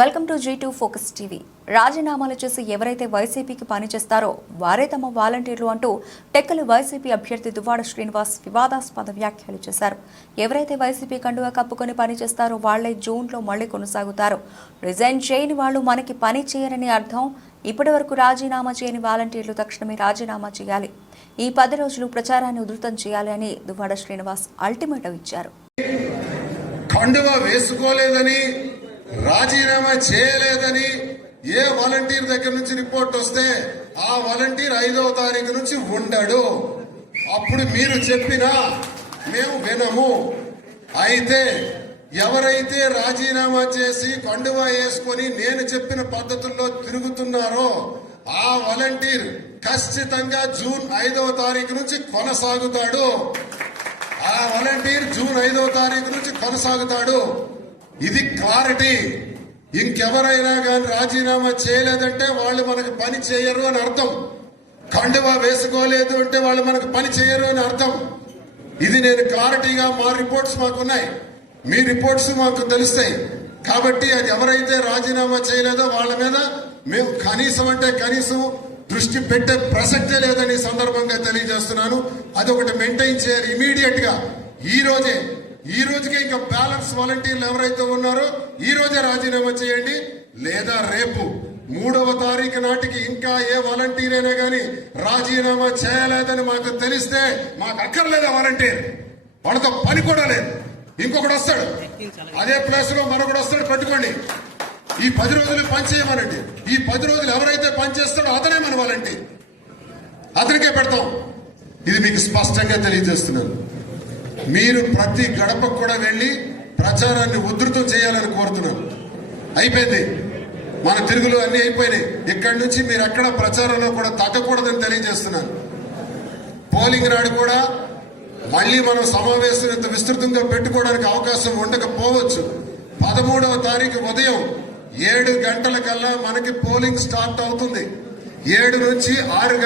Welcome to G2 focus TV. రాజీనామాలు చేసి ఎవరైతే వైసీపీకి పనిచేస్తారో వారే తమ వాలంటీర్లు అంటూ టెక్కలి వైసీపీ అభ్యర్థి దువ్వాడ శ్రీనివాస్ వివాదాస్పద వ్యాఖ్యలు చేశారు. ఎవరైతే వైసీపీ కండువా కప్పుకొని పనిచేస్తారో వాళ్లే జూన్లో మళ్లీ కొనసాగుతారు. రిజైన్ చేయని వాళ్లు మనకి పని చేయరని అర్థం. ఇప్పటి వరకు రాజీనామా చేయని వాలంటీర్లు తక్షణమే రాజీనామా చేయాలి. ఈ 10 రోజులు ప్రచారాన్ని ఉధృతం చేయాలి అని దువ్వాడ శ్రీనివాస్ అల్టిమేటం ఇచ్చారు. కండువా వేసుకోలేదని, రాజీనామా చేయలేదని ఏ వాలంటీర్ దగ్గర నుంచి రిపోర్ట్ వస్తే ఆ వాలంటీర్ 5వ తారీఖు నుంచి ఉండడు. అప్పుడు మీరు చెప్పినా మేము వినము. అయితే ఎవరైతే రాజీనామా చేసి కండువా వేసుకొని నేను చెప్పిన పద్ధతుల్లో తిరుగుతున్నారో ఆ వాలంటీర్ ఖచ్చితంగా జూన్ 5వ తారీఖు నుంచి కొనసాగుతాడు. ఆ వాలంటీర్ జూన్ 5వ తారీఖు నుంచి కొనసాగుతాడు. ఇది క్లారిటీ. ఇంకెవరైనా కానీ రాజీనామా చేయలేదంటే వాళ్ళు మనకు పని చేయరు అని అర్థం. కండువా వేసుకోలేదు అంటే వాళ్ళు మనకు పని చేయరు అని అర్థం. ఇది నేను క్లారిటీగా మా రిపోర్ట్స్ మాకున్నాయి, మీ రిపోర్ట్స్ మాకు తెలుస్తాయి. కాబట్టి అది ఎవరైతే రాజీనామా చేయలేదో వాళ్ళ మీద మేము కనీసం అంటే కనీసం దృష్టి పెట్టే ప్రసక్తే లేదని సందర్భంగా తెలియజేస్తున్నాను. అదొకటి మెయింటైన్ చేయాలి ఇమీడియట్ గా. ఈ రోజుకే ఇంకా బ్యాలెన్స్ వాలంటీర్లు ఎవరైతే ఉన్నారో ఈ రోజే రాజీనామా చేయండి. లేదా రేపు 3వ తారీఖు నాటికి ఇంకా ఏ వాలంటీర్ అయినా కానీ రాజీనామా చేయలేదని మాకు తెలిస్తే మాకు అక్కర్లేదా వాలంటీర్, వాళ్ళతో పని కూడా లేదు. ఇంకొకటి వస్తాడు, అదే ప్లేస్ లో మరొకటి వస్తాడు, పెట్టుకోండి. ఈ 10 రోజులు పని చేయమనండి. ఈ 10 రోజులు ఎవరైతే పని చేస్తాడో అతనే మన వాలంటీర్, అతనికే పెడతాం. ఇది మీకు స్పష్టంగా తెలియజేస్తున్నాను. మీరు ప్రతి గడపకు కూడా వెళ్లి ప్రచారాన్ని ఉధృతం చేయాలని కోరుతున్నాను. అయిపోయింది, మన తిరుగులు అన్ని అయిపోయినాయి. ఇక్కడి నుంచి మీరు ఎక్కడ ప్రచారంలో కూడా తగ్గకూడదని తెలియజేస్తున్నాను. పోలింగ్ నాడు కూడా మళ్ళీ మనం సమావేశం ఇంత విస్తృతంగా పెట్టుకోవడానికి అవకాశం ఉండకపోవచ్చు. 13వ తారీఖు ఉదయం 7 గంటల కల్లా మనకి పోలింగ్ స్టార్ట్ అవుతుంది. 7 నుంచి 6 గంటల